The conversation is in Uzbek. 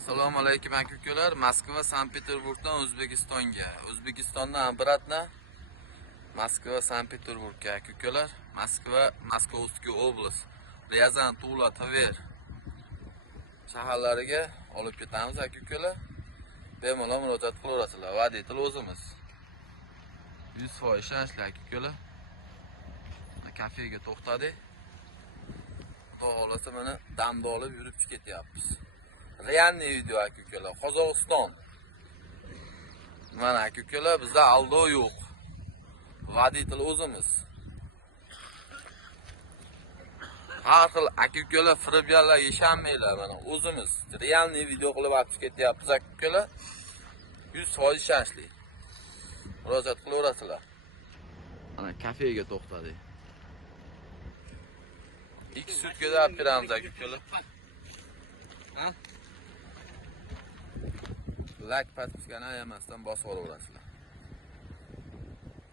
Assalomu alaykum akalar. Moskva, Sankt-Peterburgdan O'zbekistonga, O'zbekistondan обратно Moskva, Sankt-Peterburgga akalar. Moskva, Moskovskiy oblast, Ryazan, Tula, Tver shaharlariga olib ketamiz akalar. Bemalol murojaat qilaverasizlar. Va'datil o'zimiz. 100% ishonchli akalar. Kafega to'xtadik. Xudo xolasa mana damda olib yurib ketyapmiz. Realniy video akalar. Qozog'iston. Mana akalar, bizda aldov yo'q. Va'datil o'zimiz. Har xil akalar firibgarlar ishonmaylar mana o'zimiz. Realniy video qilib olib ketyapmiz akalar. 100% ishonchli. Murojaat qilaverasizlar. Mana kafega to'xtadik. 2 sutkada olib beramiz akalar. Like, podpiskani ayamasdan bosib olaverasizlar.